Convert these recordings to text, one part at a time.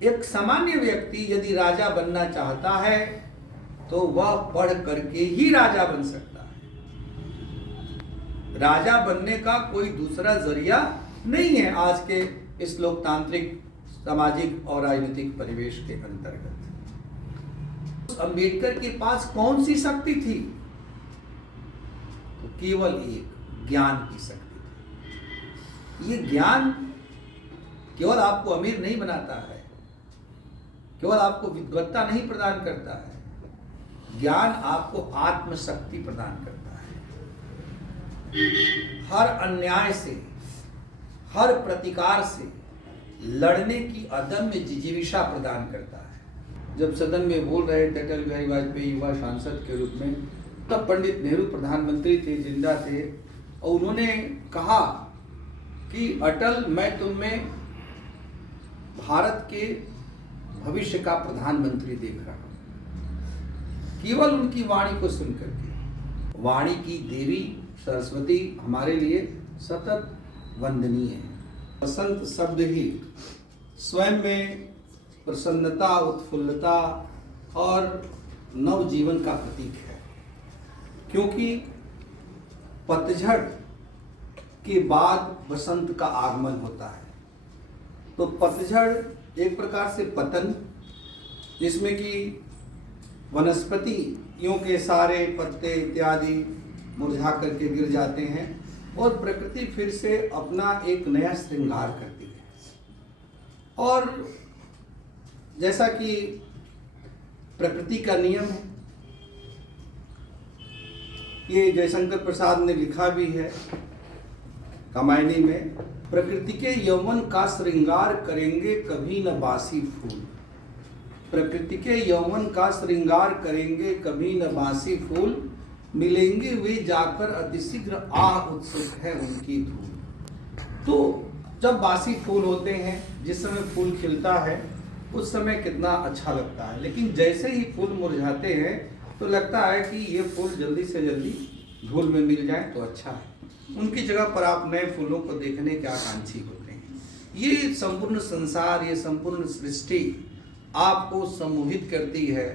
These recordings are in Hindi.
एक सामान्य व्यक्ति यदि राजा बनना चाहता है तो वह पढ़ करके ही राजा बन सकता है। राजा बनने का कोई दूसरा जरिया नहीं है आज के इस लोकतांत्रिक सामाजिक और राजनीतिक परिवेश के अंतर्गत। अंबेडकर के पास कौन सी शक्ति थी? तो केवल एक ज्ञान की शक्ति थी। ये ज्ञान केवल आपको अमीर नहीं बनाता है, केवल आपको विद्वत्ता नहीं प्रदान करता है, ज्ञान आपको आत्मशक्ति प्रदान करता है। हर अन्याय से, हर प्रतिकार से लड़ने की अदम्य जिजीविषा प्रदान करता है। जब सदन में बोल रहे थे अटल बिहारी वाजपेयी युवा सांसद के रूप में, तब पंडित नेहरू प्रधानमंत्री थे, जिंदा थे, और उन्होंने कहा कि अटल, मैं तुम्हें भारत के भविष्य का प्रधानमंत्री देख रहा हूं। केवल उनकी वाणी को सुनकर के, वाणी की देवी सरस्वती हमारे लिए सतत वंदनीय है। बसंत शब्द ही स्वयं में प्रसन्नता, उत्फुल्लता और नवजीवन का प्रतीक है, क्योंकि पतझड़ के बाद बसंत का आगमन होता है। तो पतझड़ एक प्रकार से पतन, जिसमें कि वनस्पतियों के सारे पत्ते इत्यादि मुरझा करके गिर जाते हैं और प्रकृति फिर से अपना एक नया श्रृंगार करती है। और जैसा कि प्रकृति का नियम है, ये जयशंकर प्रसाद ने लिखा भी है कामायनी में, प्रकृति के यौवन का श्रृंगार करेंगे कभी न बासी फूल। प्रकृति के यौवन का श्रृंगार करेंगे कभी न बासी फूल, मिलेंगे वे जाकर अतिशीघ्र उत्सुक है उनकी धूल। तो जब बासी फूल होते हैं, जिस समय फूल खिलता है उस समय कितना अच्छा लगता है, लेकिन जैसे ही फूल मुरझाते हैं तो लगता है कि ये फूल जल्दी से जल्दी धूल में मिल जाए तो अच्छा है। उनकी जगह पर आप नए फूलों को देखने के आकांक्षी होते हैं। ये संपूर्ण संसार, ये संपूर्ण सृष्टि आपको सम्मोहित करती है,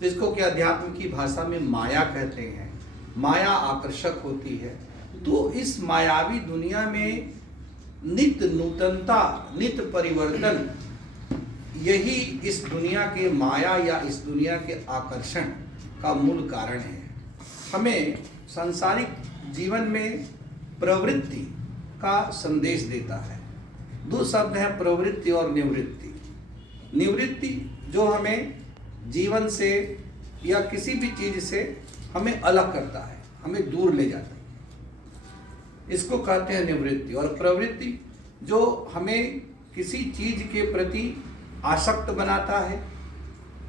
जिसको कि अध्यात्म की भाषा में माया कहते हैं। माया आकर्षक होती है। तो इस मायावी दुनिया में नित्य नूतनता, नित्य परिवर्तन, यही इस दुनिया के माया या इस दुनिया के आकर्षण का मूल कारण है। हमें सांसारिक जीवन में प्रवृत्ति का संदेश देता है। दो शब्द हैं, प्रवृत्ति और निवृत्ति। निवृत्ति जो हमें जीवन से या किसी भी चीज से हमें अलग करता है, हमें दूर ले जाता है, इसको कहते हैं निवृत्ति। और प्रवृत्ति जो हमें किसी चीज के प्रति आसक्त बनाता है,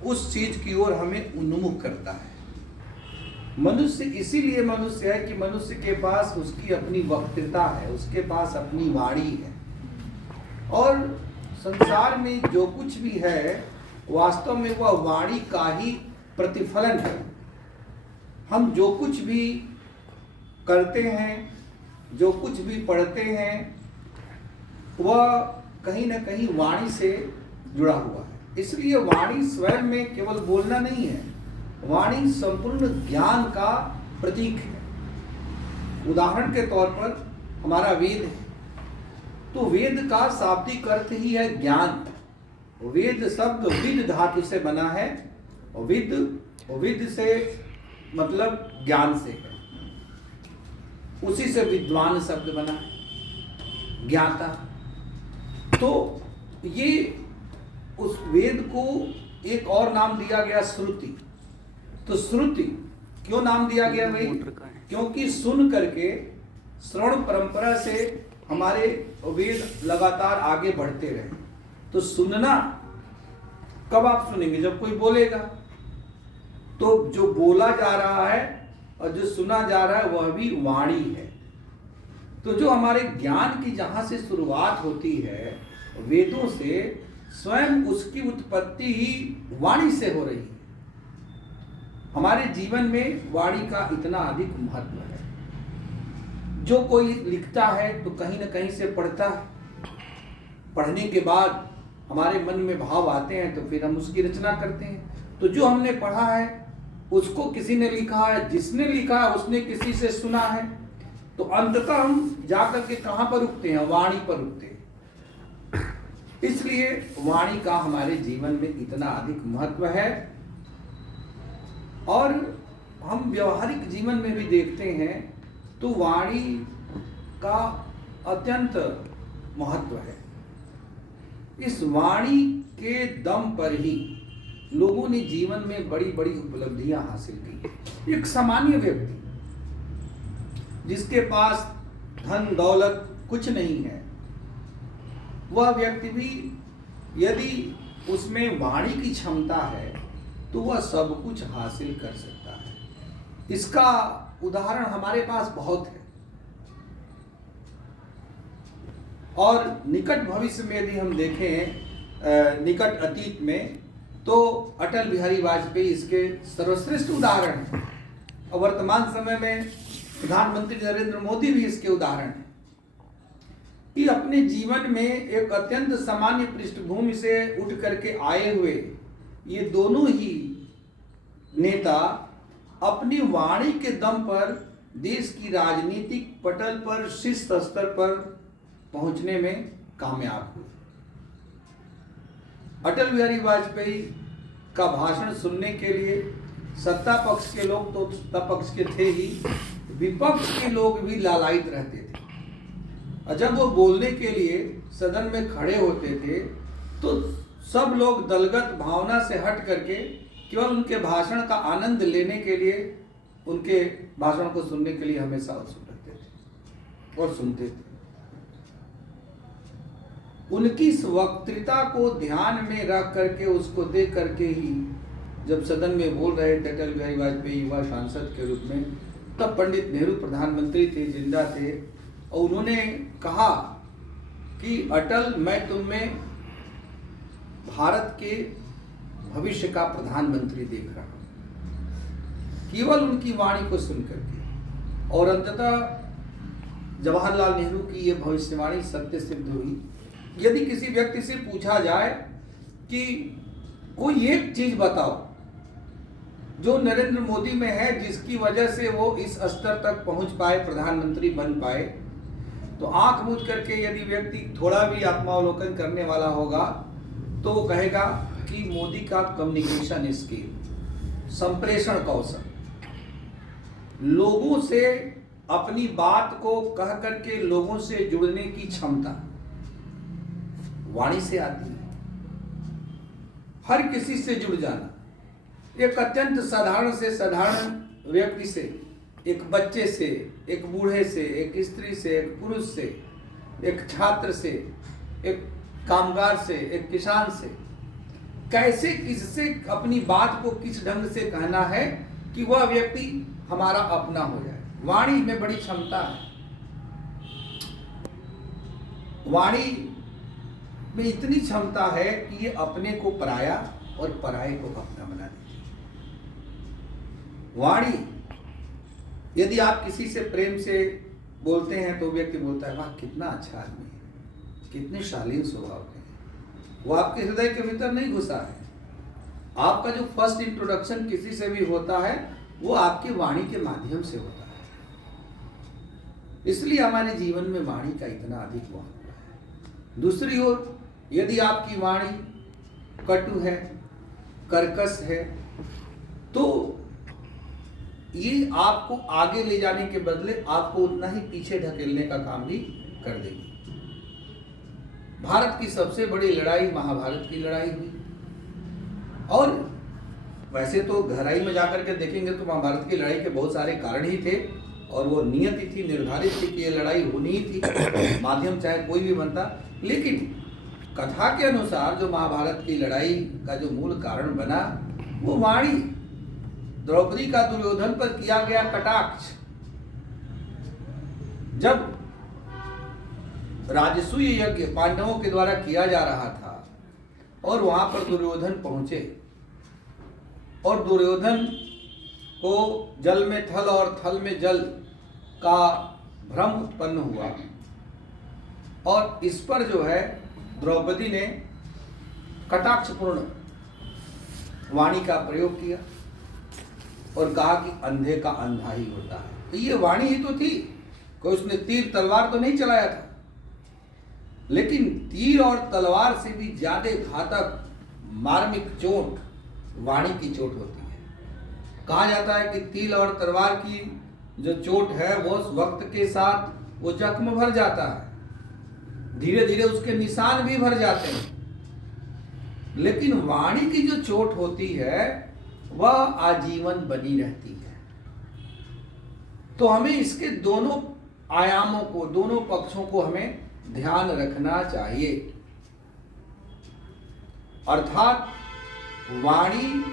उस चीज की ओर हमें उन्मुख करता है। मनुष्य इसीलिए मनुष्य है कि मनुष्य के पास उसकी अपनी वक्तृता है, उसके पास अपनी वाणी है। और संसार में जो कुछ भी है वास्तव में वह वाणी का ही प्रतिफलन है। हम जो कुछ भी करते हैं, जो कुछ भी पढ़ते हैं, वह कहीं ना कहीं वाणी से जुड़ा हुआ है। इसलिए वाणी स्वयं में केवल बोलना नहीं है, वाणी संपूर्ण ज्ञान का प्रतीक है। उदाहरण के तौर पर हमारा वेद है, तो वेद का शाब्दिक अर्थ ही है ज्ञान। वेद शब्द विद धातु से बना है, और विद से मतलब ज्ञान से है। उसी से विद्वान शब्द बना है, ज्ञाता। तो ये उस वेद को एक और नाम दिया गया श्रुति। तो श्रुति क्यों नाम दिया गया भाई? क्योंकि सुन करके, श्रवण परंपरा से हमारे वेद लगातार आगे बढ़ते रहे। तो सुनना कब आप सुनेंगे? जब कोई बोलेगा। तो जो बोला जा रहा है और जो सुना जा रहा है वह भी वाणी है। तो जो हमारे ज्ञान की जहां से शुरुआत होती है वेदों से, स्वयं उसकी उत्पत्ति ही वाणी से हो रही है। हमारे जीवन में वाणी का इतना अधिक महत्व है। जो कोई लिखता है तो कहीं ना कहीं से पढ़ता है, पढ़ने के बाद हमारे मन में भाव आते हैं तो फिर हम उसकी रचना करते हैं। तो जो हमने पढ़ा है उसको किसी ने लिखा है, जिसने लिखा है उसने किसी से सुना है, तो अंततः हम जाकर के कहाँ पर रुकते हैं? वाणी पर रुकते हैं। इसलिए वाणी का हमारे जीवन में इतना अधिक महत्व है। और हम व्यवहारिक जीवन में भी देखते हैं तो वाणी का अत्यंत महत्व है। इस वाणी के दम पर ही लोगों ने जीवन में बड़ी बड़ी उपलब्धियां हासिल की। एक सामान्य व्यक्ति जिसके पास धन दौलत कुछ नहीं है, वह व्यक्ति भी यदि उसमें वाणी की क्षमता है तो वह सब कुछ हासिल कर सकता है। इसका उदाहरण हमारे पास बहुत है। और निकट भविष्य में यदि हम देखें, निकट अतीत में, तो अटल बिहारी वाजपेयी इसके सर्वश्रेष्ठ उदाहरण हैं। और वर्तमान समय में प्रधानमंत्री नरेंद्र मोदी भी इसके उदाहरण हैं कि अपने जीवन में एक अत्यंत सामान्य पृष्ठभूमि से उठ करके आए हुए ये दोनों ही नेता अपनी वाणी के दम पर देश की राजनीतिक पटल पर शीर्ष स्तर पर पहुंचने में कामयाब हुए। अटल बिहारी वाजपेयी का भाषण सुनने के लिए सत्ता पक्ष के लोग तो सत्ता पक्ष के थे ही, विपक्ष के लोग भी लालायित रहते थे। और जब वो बोलने के लिए सदन में खड़े होते थे तो सब लोग दलगत भावना से हट करके केवल उनके भाषण का आनंद लेने के लिए उनके भाषण को सुनने के लिए हमेशा उत्सुक रहते थे और सुनते थे। उनकी इस वक्तृता को ध्यान में रख करके, उसको देख करके ही जब सदन में बोल रहे थे अटल बिहारी वाजपेयी युवा सांसद के रूप में, तब पंडित नेहरू प्रधानमंत्री थे, जिंदा थे, और उन्होंने कहा कि अटल, मैं तुम में भारत के भविष्य का प्रधानमंत्री देख रहा हूं, केवल उनकी वाणी को सुन करके। और अंततः जवाहरलाल नेहरू की यह भविष्यवाणी सत्य सिद्ध हुई। यदि किसी व्यक्ति से पूछा जाए कि कोई एक चीज बताओ जो नरेंद्र मोदी में है जिसकी वजह से वो इस स्तर तक पहुंच पाए, प्रधानमंत्री बन पाए, तो आंख मूंद करके यदि व्यक्ति थोड़ा भी आत्मावलोकन करने वाला होगा तो वो कहेगा कि मोदी का कम्युनिकेशन स्किल, संप्रेषण कौशल, लोगों से अपनी बात को कह करके लोगों से जुड़ने की क्षमता वाणी से आती है। हर किसी से जुड़ जाना, एक अत्यंत साधारण से साधारण व्यक्ति से, एक बच्चे से, एक बूढ़े से, एक स्त्री से, एक पुरुष से, एक छात्र से, एक कामगार से, एक किसान से, कैसे किससे अपनी बात को किस ढंग से कहना है कि वह व्यक्ति हमारा अपना हो जाए। वाणी में बड़ी क्षमता है। वाणी में इतनी क्षमता है कि ये अपने को पराया और पराये को अपना बना देती है। वाणी, यदि आप किसी से प्रेम से बोलते हैं तो व्यक्ति बोलता है, वाह कितना अच्छा आदमी है, कितने शालीन स्वभाव के हैं। वो आपके हृदय के भीतर नहीं घुसा है। आपका जो फर्स्ट इंट्रोडक्शन किसी से भी होता है वो आपकी वाणी के माध्यम से होता है। इसलिए हमारे जीवन में वाणी का इतना अधिक महत्व है। दूसरी ओर यदि आपकी वाणी कटु है, कर्कश है, तो ये आपको आगे ले जाने के बदले आपको उतना ही पीछे ढकेलने का काम भी कर देगी। भारत की सबसे बड़ी लड़ाई महाभारत की लड़ाई हुई, और वैसे तो गहराई में जाकर के देखेंगे तो महाभारत की लड़ाई के बहुत सारे कारण ही थे, और वो नियति थी, निर्धारित थी कि ये लड़ाई होनी ही थी, माध्यम चाहे कोई भी बनता। लेकिन कथा के अनुसार जो महाभारत की लड़ाई का जो मूल कारण बना वो वाणी, द्रौपदी का दुर्योधन पर किया गया कटाक्ष। जब राजसूय यज्ञ पांडवों के द्वारा किया जा रहा था और वहां पर दुर्योधन पहुंचे, और दुर्योधन को जल में थल और थल में जल का भ्रम उत्पन्न हुआ, और इस पर जो है द्रौपदी ने कटाक्षपूर्ण वाणी का प्रयोग किया और कहा कि अंधे का अंधा ही होता है। तो ये वाणी ही तो थी, कोई उसने तीर तलवार तो नहीं चलाया था, लेकिन तीर और तलवार से भी ज्यादा घातक मार्मिक चोट वाणी की चोट होती है। कहा जाता है कि तीर और तलवार की जो चोट है वो वक्त के साथ वो जख्म भर जाता है, धीरे धीरे उसके निशान भी भर जाते हैं, लेकिन वाणी की जो चोट होती है वह आजीवन बनी रहती है। तो हमें इसके दोनों आयामों को, दोनों पक्षों को हमें ध्यान रखना चाहिए। अर्थात वाणी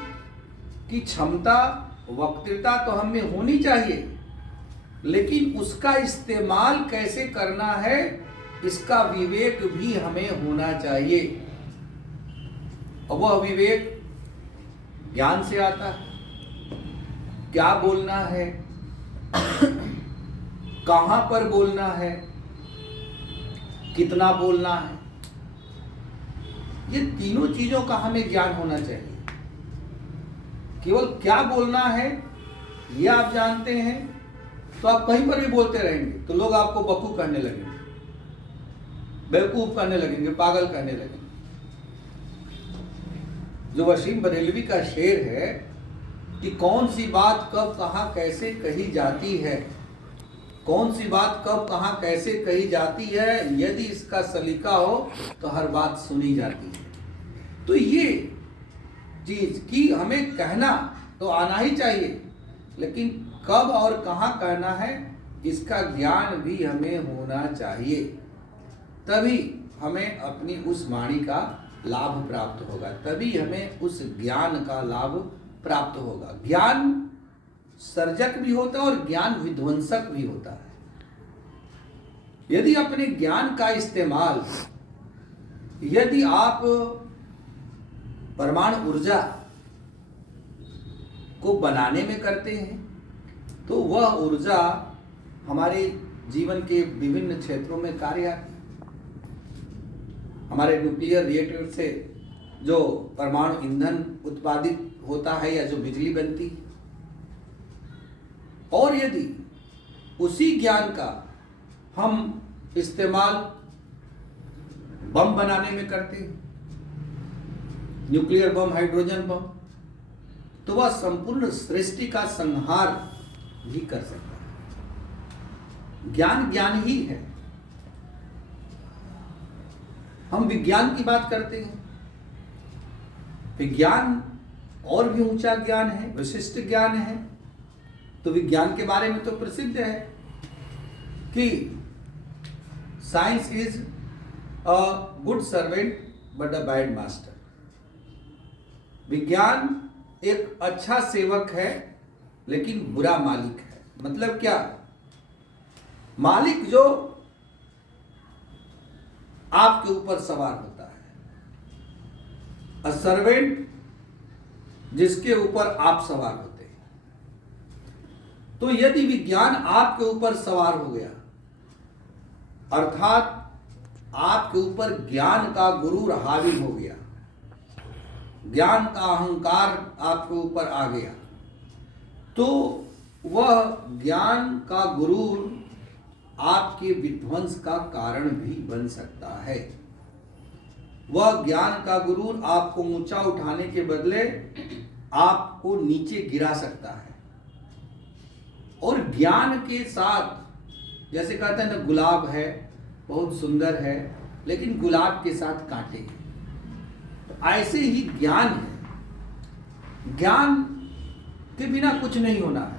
की क्षमता, वक्तृता तो हमें होनी चाहिए, लेकिन उसका इस्तेमाल कैसे करना है इसका विवेक भी हमें होना चाहिए। और वह विवेक ज्ञान से आता है। क्या बोलना है, कहां पर बोलना है, कितना बोलना है, ये तीनों चीजों का हमें ज्ञान होना चाहिए। केवल क्या बोलना है ये आप जानते हैं तो आप कहीं पर भी बोलते रहेंगे तो लोग आपको बकू कहने लगेंगे, बेवकूफ कहने लगेंगे, पागल कहने लगेंगे। जो वसीम बरेलवी का शेर है कि कौन सी बात कब कहां कैसे कही जाती है, कौन सी बात कब कहां कैसे कही जाती है, यदि इसका सलीका हो तो हर बात सुनी जाती है। तो ये चीज कि हमें कहना तो आना ही चाहिए, लेकिन कब और कहां कहना है इसका ज्ञान भी हमें होना चाहिए, तभी हमें अपनी उस वाणी का लाभ प्राप्त होगा, तभी हमें उस ज्ञान का लाभ प्राप्त होगा। ज्ञान सर्जक भी होता है और ज्ञान विध्वंसक भी होता है। यदि अपने ज्ञान का इस्तेमाल यदि आप परमाणु ऊर्जा को बनाने में करते हैं तो वह ऊर्जा हमारे जीवन के विभिन्न क्षेत्रों में कार्य आती है। हमारे न्यूक्लियर रिएक्टर से जो परमाणु ईंधन उत्पादित होता है या जो बिजली बनती है, और यदि उसी ज्ञान का हम इस्तेमाल बम बनाने में करते हैं, न्यूक्लियर बम, हाइड्रोजन बम, तो वह संपूर्ण सृष्टि का संहार भी कर सकता है। ज्ञान ज्ञान ही है। हम विज्ञान की बात करते हैं, विज्ञान और भी ऊंचा ज्ञान है, विशिष्ट ज्ञान है। तो विज्ञान के बारे में तो प्रसिद्ध है कि science is a good servant but a bad master. विज्ञान एक अच्छा सेवक है लेकिन बुरा मालिक है। मतलब क्या? मालिक जो आपके ऊपर सवार होता है, अ सर्वेंट जिसके ऊपर आप सवार होते हैं। तो यदि विज्ञान आपके ऊपर सवार हो गया, अर्थात आपके ऊपर ज्ञान का गुरूर हावी हो गया, ज्ञान का अहंकार आपके ऊपर आ गया, तो वह ज्ञान का गुरूर आपके विध्वंस का कारण भी बन सकता है। वह ज्ञान का गुरूर आपको ऊंचा उठाने के बदले आपको नीचे गिरा सकता है। और ज्ञान के साथ, जैसे कहते हैं ना, गुलाब है, बहुत सुंदर है, लेकिन गुलाब के साथ कांटे हैं। तो ऐसे ही ज्ञान है। ज्ञान के बिना कुछ नहीं होना है,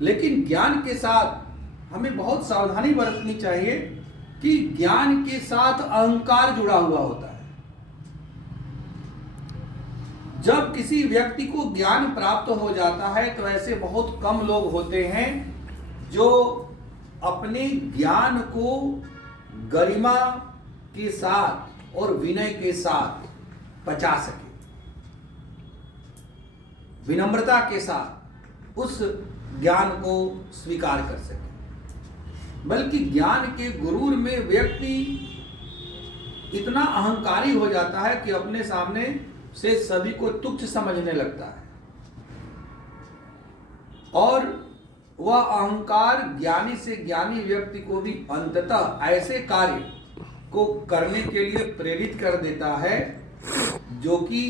लेकिन ज्ञान के साथ हमें बहुत सावधानी बरतनी चाहिए कि ज्ञान के साथ अहंकार जुड़ा हुआ होता है। जब किसी व्यक्ति को ज्ञान प्राप्त हो जाता है तो ऐसे बहुत कम लोग होते हैं जो अपने ज्ञान को गरिमा के साथ और विनय के साथ पचा सके, विनम्रता के साथ उस ज्ञान को स्वीकार कर सके। बल्कि ज्ञान के गुरूर में व्यक्ति इतना अहंकारी हो जाता है कि अपने सामने से सभी को तुच्छ समझने लगता है, और वह अहंकार ज्ञानी से ज्ञानी व्यक्ति को भी अंततः ऐसे कार्य को करने के लिए प्रेरित कर देता है जो कि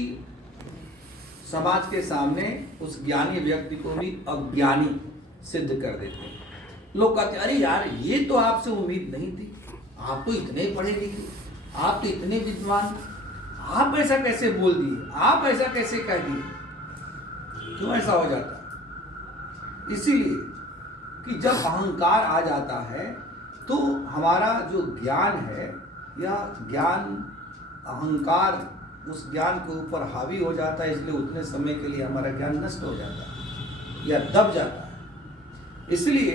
समाज के सामने उस ज्ञानी व्यक्ति को भी अज्ञानी सिद्ध कर देते हैं। लोग कहते हैं, अरे यार ये तो आपसे उम्मीद नहीं थी, आप तो इतने पढ़े लिखे, आप तो इतने विद्वान, आप ऐसा कैसे बोल दिए, आप ऐसा कैसे कह दिए। क्यों ऐसा हो जाता है? इसीलिए कि जब अहंकार आ जाता है तो हमारा जो ज्ञान है या ज्ञान अहंकार उस ज्ञान के ऊपर हावी हो जाता है, इसलिए उतने समय के लिए हमारा ज्ञान नष्ट हो जाता है या दब जाता है। इसलिए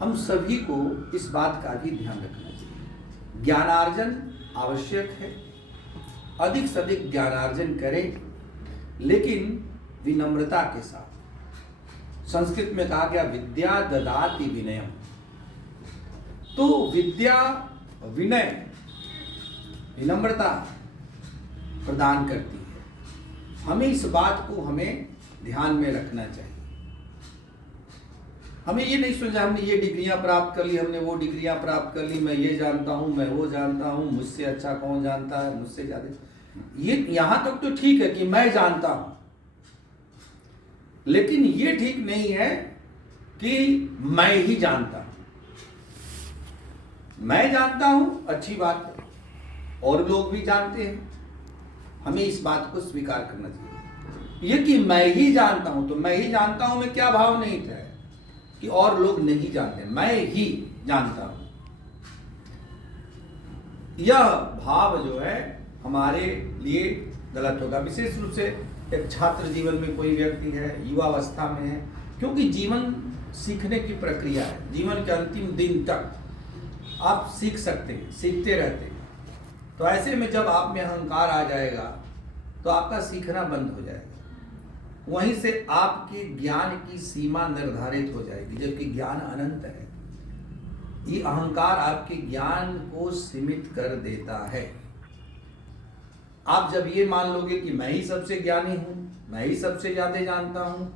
हम सभी को इस बात का भी ध्यान रखना चाहिए। ज्ञानार्जन आवश्यक है, अधिक से अधिक ज्ञानार्जन करें, लेकिन विनम्रता के साथ। संस्कृत में कहा गया विद्या ददाति विनयम। तो विद्या विनय विनम्रता प्रदान करती है। हमें इस बात को हमें ध्यान में रखना चाहिए। हमें ये नहीं सोचा हमने ये डिग्रियां प्राप्त कर ली, हमने वो डिग्रियां प्राप्त कर ली, मैं ये जानता हूं, मैं वो जानता हूं, मुझसे अच्छा कौन जानता है, मुझसे ज्यादा। ये यहां तक तो ठीक है कि मैं जानता हूं, लेकिन ये ठीक नहीं है कि मैं ही जानता हूं। मैं जानता हूं, अच्छी बात है, और लोग भी जानते हैं। हमें इस बात को स्वीकार करना चाहिए। ये कि मैं ही जानता हूं, तो मैं ही जानता हूं में क्या भाव नहीं था कि और लोग नहीं जानते, मैं ही जानता हूं। यह भाव जो है हमारे लिए गलत होगा। विशेष रूप से एक छात्र जीवन में कोई व्यक्ति है, युवावस्था में है, क्योंकि जीवन सीखने की प्रक्रिया है। जीवन के अंतिम दिन तक आप सीख सकते हैं, सीखते रहते हैं। तो ऐसे में जब आप में अहंकार आ जाएगा तो आपका सीखना बंद हो जाएगा। वहीं से आपके ज्ञान की सीमा निर्धारित हो जाएगी, जबकि ज्ञान अनंत है। ये अहंकार आपके ज्ञान को सीमित कर देता है। आप जब ये मान लोगे कि मैं ही सबसे ज्ञानी हूं, मैं ही सबसे ज्यादा जानता हूं,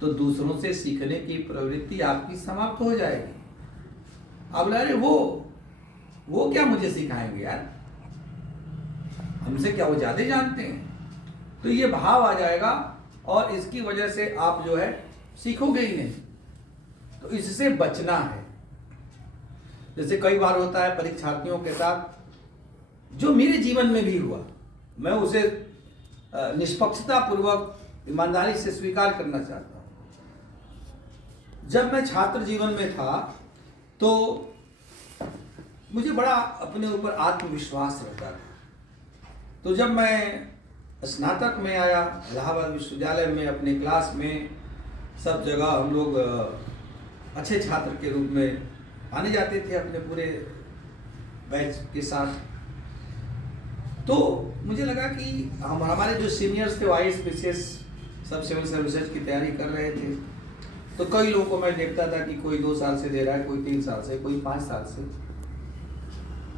तो दूसरों से सीखने की प्रवृत्ति आपकी समाप्त हो जाएगी। अब अरे वो क्या मुझे सिखाएंगे यार, हमसे क्या वो ज्यादा जानते हैं। तो ये भाव आ जाएगा और इसकी वजह से आप जो है सीखोगे ही नहीं। तो इससे बचना है। जैसे कई बार होता है परीक्षार्थियों के साथ, जो मेरे जीवन में भी हुआ, मैं उसे निष्पक्षता पूर्वक ईमानदारी से स्वीकार करना चाहता हूं। जब मैं छात्र जीवन में था तो मुझे बड़ा अपने ऊपर आत्मविश्वास रहता था। तो जब मैं स्नातक में आया, इलाहाबाद विश्वविद्यालय में, अपने क्लास में सब जगह हम लोग अच्छे छात्र के रूप में माने जाते थे अपने पूरे बैच के साथ। तो मुझे लगा कि हमारे जो सीनियर्स थे, वाइस विशेष सब सिविल सर्विसेज की तैयारी कर रहे थे। तो कई लोगों को मैं देखता था कि कोई 2 साल से दे रहा है, कोई 3 साल से, कोई 5 साल से,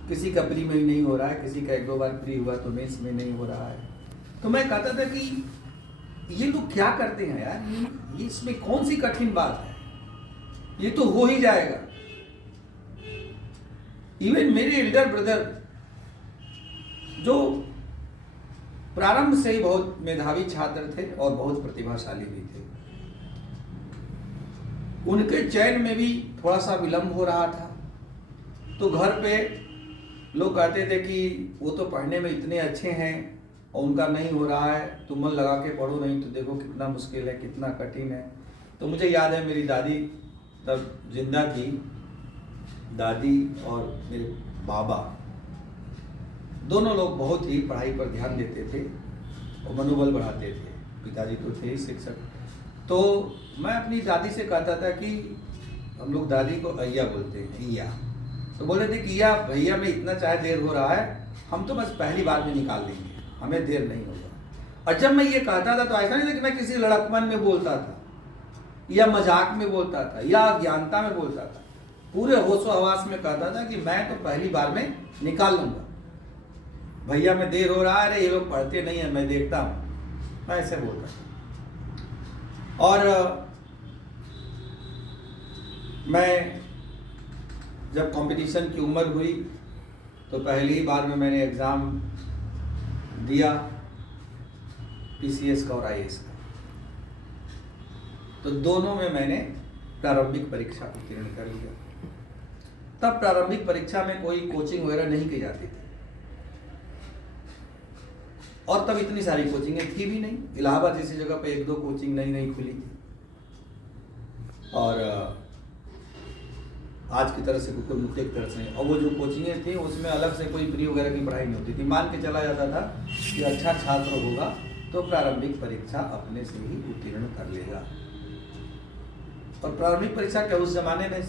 किसी का प्री में ही नहीं हो रहा है, किसी का 1-2 बार प्री हुआ तो मेंस में नहीं हो रहा है। तो मैं कहता था कि ये लोग क्या करते हैं यार, ये इसमें कौन सी कठिन बात है, ये तो हो ही जाएगा। इवन मेरे एल्डर ब्रदर जो प्रारंभ से ही बहुत मेधावी छात्र थे और बहुत प्रतिभाशाली भी थे, उनके चयन में भी थोड़ा सा विलंब हो रहा था। तो घर पे लोग कहते थे कि वो तो पढ़ने में इतने अच्छे हैं और उनका नहीं हो रहा है, तुम मन लगा के पढ़ो, नहीं तो देखो कितना मुश्किल है, कितना कठिन है। तो मुझे याद है मेरी दादी तब जिंदा थी, दादी और मेरे बाबा दोनों लोग बहुत ही पढ़ाई पर ध्यान देते थे और मनोबल बढ़ाते थे। पिताजी तो थे ही शिक्षक। तो मैं अपनी दादी से कहता था कि हम लोग दादी को अय्या बोलते हैं, अय्या। तो बोल रहे थे कि या भैया में इतना चाहे देर हो रहा है, हम तो बस पहली बार में निकाल देंगे, हमें देर नहीं होगा। और जब मैं ये कहता था तो ऐसा नहीं था कि मैं किसी लड़कपन में बोलता था या मजाक में बोलता था या अज्ञानता में बोलता था। पूरे होशो हवास में कहता था कि मैं तो पहली बार में निकाल लूंगा। भैया मैं देर हो रहा है, अरे ये लोग पढ़ते नहीं है, मैं देखता हूँ, मैं ऐसे बोलता हूँ। और मैं जब कंपटीशन की उम्र हुई तो पहली बार में मैंने एग्ज़ाम दिया PCS का और IAS का, तो दोनों में मैंने प्रारंभिक परीक्षा उत्तीर्ण कर लिया। तब प्रारंभिक परीक्षा में कोई कोचिंग वगैरह नहीं की जाती थी, और तब इतनी सारी कोचिंगें थी भी नहीं। इलाहाबाद जैसी जगह पे 1-2 कोचिंग नई खुली थी, और आज की तरह से बिल्कुल मुख्य एक तरह से नहीं। और वो जो कोचिंगें थी उसमें अलग से कोई प्री वगैरह की पढ़ाई नहीं होती थी। मान के चला जाता था कि अच्छा छात्र होगा तो प्रारंभिक परीक्षा अपने से ही उत्तीर्ण कर लेगा। और प्रारंभिक परीक्षा क्या, उस जमाने में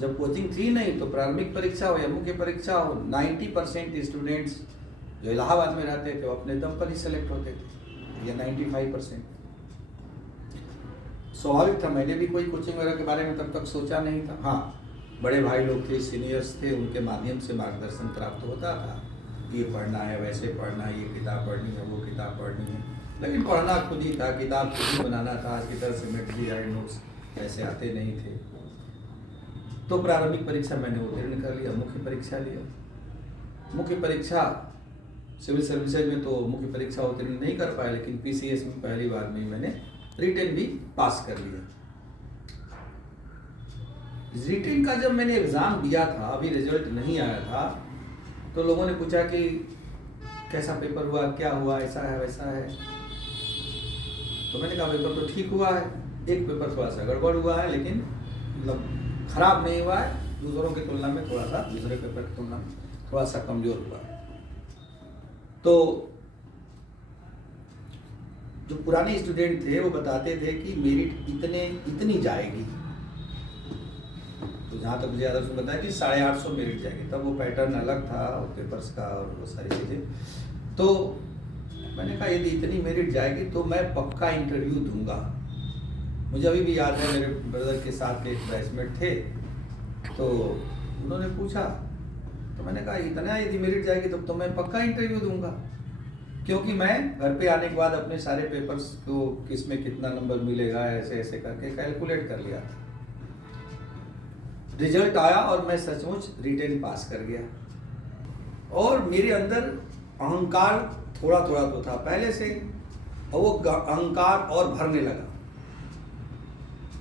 जब कोचिंग थी नहीं तो प्रारंभिक परीक्षा हो या मुख्य परीक्षा हो, 90% स्टूडेंट्स जो इलाहाबाद में रहते थे वो अपने दम पर ही सेलेक्ट होते थे, या 95%। स्वाभाविक था, मैंने भी कोई कोचिंग वगैरह के बारे में तब तक सोचा नहीं था। हाँ, बड़े भाई लोग थे, सीनियर्स थे, उनके माध्यम से मार्गदर्शन प्राप्त होता था, ये पढ़ना है, वैसे पढ़ना है, ये किताब पढ़नी है, वो किताब पढ़नी है, लेकिन पढ़ना खुद ही था, किताब खुद ही बनाना था। आज की तरह से मेटेरियल नोट्स ऐसे आते नहीं थे। तो प्रारंभिक परीक्षा मैंने उत्तीर्ण कर लिया, मुख्य परीक्षा लिया। मुख्य परीक्षा सिविल सर्विसेज में तो मुख्य परीक्षा उत्तीर्ण नहीं कर पाया, लेकिन PCS में पहली बार में मैंने रिटेन भी पास कर लिया। रिटेन का जब मैंने एग्ज़ाम दिया था, अभी रिजल्ट नहीं आया था, तो लोगों ने पूछा कि कैसा पेपर हुआ, क्या हुआ, ऐसा है वैसा है। तो मैंने कहा पेपर तो ठीक हुआ है, एक पेपर थोड़ा सा गड़बड़ हुआ है, लेकिन मतलब खराब नहीं हुआ है, दूसरों की तुलना में थोड़ा सा, दूसरे पेपर की तुलना में थोड़ा सा कमज़ोर हुआ है। तो जो पुराने स्टूडेंट थे वो बताते थे कि मेरिट इतनी जाएगी। तो जहाँ तक मुझे याद है बताया कि 850 मेरिट जाएगी। तब वो पैटर्न अलग था और पेपर्स का और वो सारी चीज़ें। तो मैंने कहा यदि इतनी मेरिट जाएगी तो मैं पक्का इंटरव्यू दूंगा। मुझे अभी भी याद है, मेरे ब्रदर के साथ एक बैचमेट थे, तो उन्होंने पूछा, तो मैंने कहा इतना यदि मेरिट जाएगी तो मैं पक्का इंटरव्यू दूंगा, क्योंकि मैं घर पे आने के बाद अपने सारे पेपर्स को किस में कितना नंबर मिलेगा ऐसे ऐसे करके कैलकुलेट कर लिया था। रिजल्ट आया और मैं सचमुच रिटेन पास कर गया। और मेरे अंदर अहंकार थोड़ा थोड़ा तो था पहले से, और वो अहंकार और भरने लगा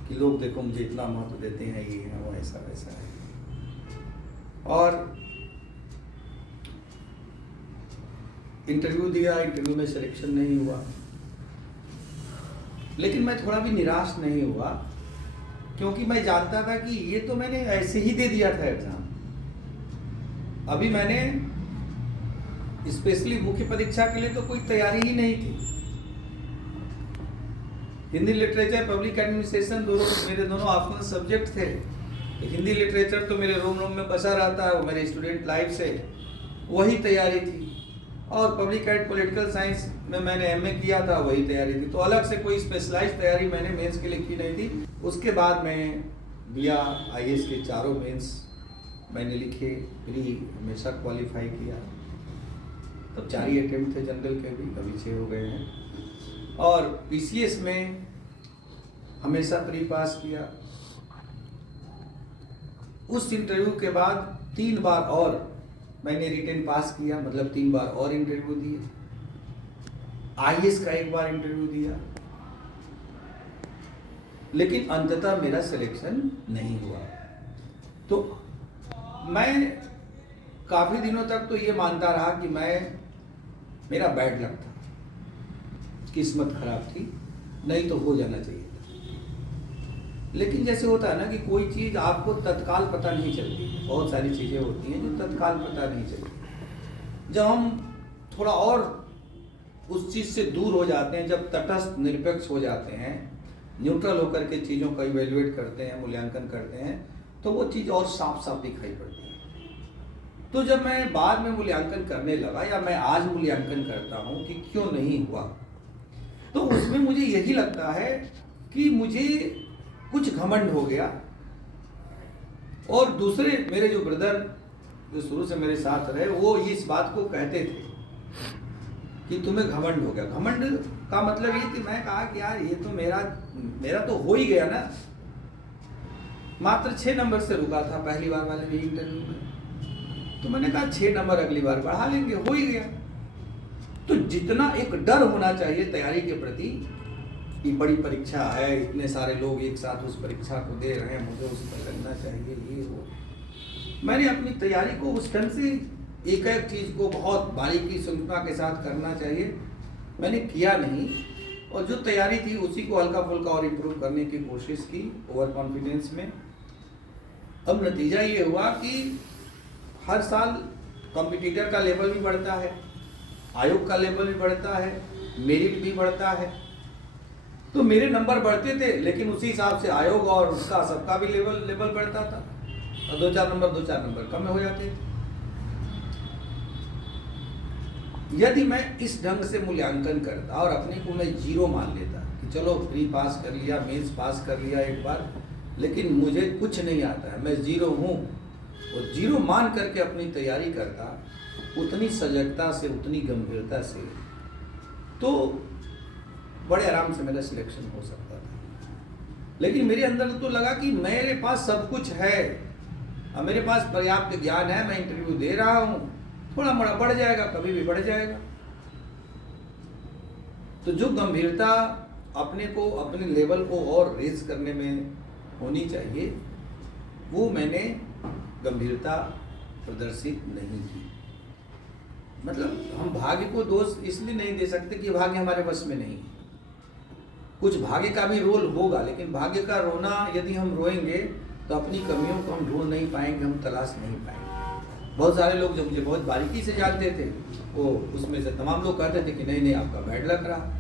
कि लोग देखो मुझे इतना महत्व देते हैं, ये है वो ऐसा वैसा है। और इंटरव्यू दिया, इंटरव्यू में सिलेक्शन नहीं हुआ, लेकिन मैं थोड़ा भी निराश नहीं हुआ, क्योंकि मैं जानता था कि ये तो मैंने ऐसे ही दे दिया था एग्जाम। अभी मैंने स्पेशली मुख्य परीक्षा के लिए तो कोई तैयारी ही नहीं थी। हिंदी लिटरेचर, पब्लिक एडमिनिस्ट्रेशन मेरे दोनों ऑप्शनल सब्जेक्ट थे। हिंदी लिटरेचर तो मेरे रोम में बसा रहता है, वो मेरे स्टूडेंट लाइफ से वही तैयारी थी। और पब्लिक एंड पॉलिटिकल साइंस में मैंने MA किया था, वही तैयारी थी। तो अलग से कोई स्पेशलाइज्ड तैयारी मैंने मेंस के लिए की नहीं थी। उसके बाद मैं दिया IAS के चारों मेंस मैंने लिखे, प्री हमेशा क्वालिफाई किया। तब 4 ही अटेम्प्ट थे जनरल के भी, अभी 6 हो गए हैं। और PCS में हमेशा प्री पास किया। उस इंटरव्यू के बाद 3 बार और मैंने रिटेन पास किया, मतलब 3 बार और इंटरव्यू दिए। IAS का 1 बार इंटरव्यू दिया, लेकिन अंततः मेरा सिलेक्शन नहीं हुआ। तो मैं काफ़ी दिनों तक तो ये मानता रहा कि मेरा बैड लक था, किस्मत खराब थी, नहीं तो हो जाना चाहिए था। लेकिन जैसे होता है ना कि कोई चीज़ आपको तत्काल पता नहीं चलती, बहुत सारी चीज़ें होती हैं जो तत्काल पता नहीं चलती। जब हम थोड़ा और उस चीज़ से दूर हो जाते हैं, जब तटस्थ निरपेक्ष हो जाते हैं, न्यूट्रल होकर के चीज़ों का इवेल्युएट करते हैं, मूल्यांकन करते हैं, तो वो चीज़ और साफ साफ दिखाई पड़ती है। तो जब मैं बाद में मूल्यांकन करने लगा, या मैं आज मूल्यांकन करता हूँ कि क्यों नहीं हुआ, तो उसमें मुझे यही लगता है कि मुझे कुछ घमंड हो गया। और दूसरे मेरे जो ब्रदर जो शुरू से मेरे साथ रहे, वो इस बात को कहते थे कि तुम्हें घमंड हो गया। घमंड का मतलब ये कि मैं कहा कि यार ये तो मेरा तो हो ही गया ना। मात्र 6 नंबर से रुका था पहली बार वाले भी इंटरव्यू में, तो मैंने कहा 6 नंबर अगली बार बढ़ा लेंगे, हो ही गया। तो जितना एक डर होना चाहिए तैयारी के प्रति कि बड़ी परीक्षा है, इतने सारे लोग एक साथ उस परीक्षा को दे रहे हैं, मुझे उस पर लगना चाहिए, ये वो, मैंने अपनी तैयारी को उस ढंग से एक एक चीज़ को बहुत बारीकी सूक्ष्मता के साथ करना चाहिए, मैंने किया नहीं। और जो तैयारी थी उसी को हल्का फुल्का और इम्प्रूव करने की कोशिश की ओवर कॉन्फिडेंस में। अब नतीजा ये हुआ कि हर साल कॉम्पिटिटर का लेवल भी बढ़ता है, आयोग का लेवल भी बढ़ता है, मेरिट भी बढ़ता है। तो मेरे नंबर बढ़ते थे, लेकिन उसी हिसाब से आयोग और उसका सबका भी लेवल बढ़ता था, और 2-4 नंबर कम हो जाते थे। यदि मैं इस ढंग से मूल्यांकन करता और अपने को मैं 0 मान लेता कि चलो प्री पास कर लिया, मेंस पास कर लिया एक बार, लेकिन मुझे कुछ नहीं आता है, मैं 0 हूँ, और 0 मान करके अपनी तैयारी करता उतनी सजगता से, उतनी गंभीरता से, तो बड़े आराम से मेरा सिलेक्शन हो सकता था। लेकिन मेरे अंदर तो लगा कि मेरे पास सब कुछ है, और मेरे पास पर्याप्त ज्ञान है, मैं इंटरव्यू दे रहा हूँ, थोड़ा मोड़ा बढ़ जाएगा, कभी भी बढ़ जाएगा। तो जो गंभीरता अपने को, अपने लेवल को और रेज करने में होनी चाहिए, वो मैंने गंभीरता प्रदर्शित नहीं की। मतलब हम भाग्य को दोष इसलिए नहीं दे सकते कि भाग्य हमारे वश में नहीं है। कुछ भाग्य का भी रोल होगा, लेकिन भाग्य का रोना यदि हम रोएंगे तो अपनी कमियों को हम ढूंढ नहीं पाएंगे, हम तलाश नहीं पाएंगे। बहुत सारे लोग जो मुझे बहुत बारीकी से जानते थे, वो उसमें से तमाम लोग कहते थे कि नहीं आपका बैड लक रहा,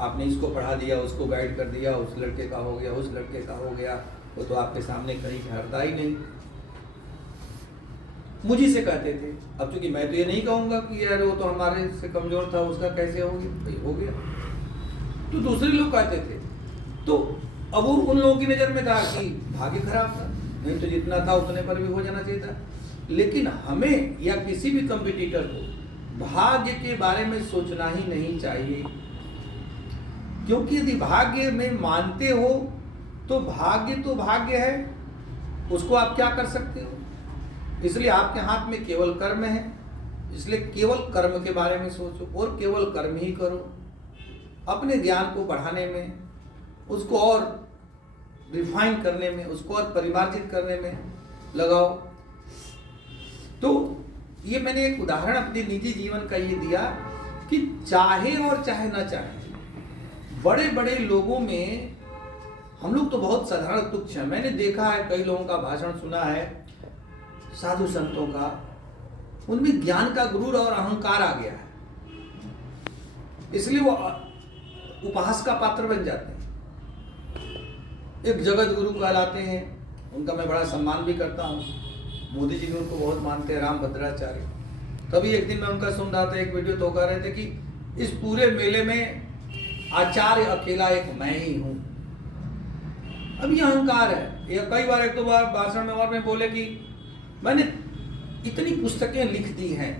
आपने इसको पढ़ा दिया, उसको गाइड कर दिया, उस लड़के का हो गया, उस लड़के का हो गया, वो तो आपके सामने कहीं हटता ही नहीं। मुझे से कहते थे। अब चूंकि मैं तो ये नहीं कहूँगा कि यार वो तो हमारे से कमज़ोर था, उसका कैसे हो गया, भाई हो गया। तो दूसरे लोग कहते थे, तो अब वो उन लोगों की नज़र में था कि भाग्य खराब था, नहीं तो जितना था उतने पर भी हो जाना चाहिए था। लेकिन हमें या किसी भी कंपटीटर को भाग्य के बारे में सोचना ही नहीं चाहिए, क्योंकि यदि भाग्य में मानते हो तो भाग्य है, उसको आप क्या कर सकते हो। इसलिए आपके हाथ में केवल कर्म है, इसलिए केवल कर्म के बारे में सोचो और केवल कर्म ही करो। अपने ज्ञान को बढ़ाने में, उसको और रिफाइन करने में, उसको और परिमार्जित करने में लगाओ। तो ये मैंने एक उदाहरण अपने निजी जीवन का ये दिया कि चाहे और चाहे ना चाहे, बड़े बड़े लोगों में हम लोग तो बहुत साधारण तुच्छ हैं। मैंने देखा है, कई लोगों का भाषण सुना है, साधु संतों का, उनमें ज्ञान का गुरूर और अहंकार आ गया है, इसलिए वो उपहास का पात्र बन जाते हैं। एक जगत गुरु कहलाते हैं, उनका मैं बड़ा सम्मान भी करता हूँ, मोदी जी भी उनको बहुत मानते हैं, रामभद्राचार्य। तभी एक दिन मैं उनका सुन रहा था, एक वीडियो तो कह रहे थे कि इस पूरे मेले में आचार्य अकेला एक मैं ही हूँ। अब ये अहंकार है। या कई बार, एक दो बार भाषण में और में बोले कि मैंने इतनी पुस्तकें लिख दी हैं,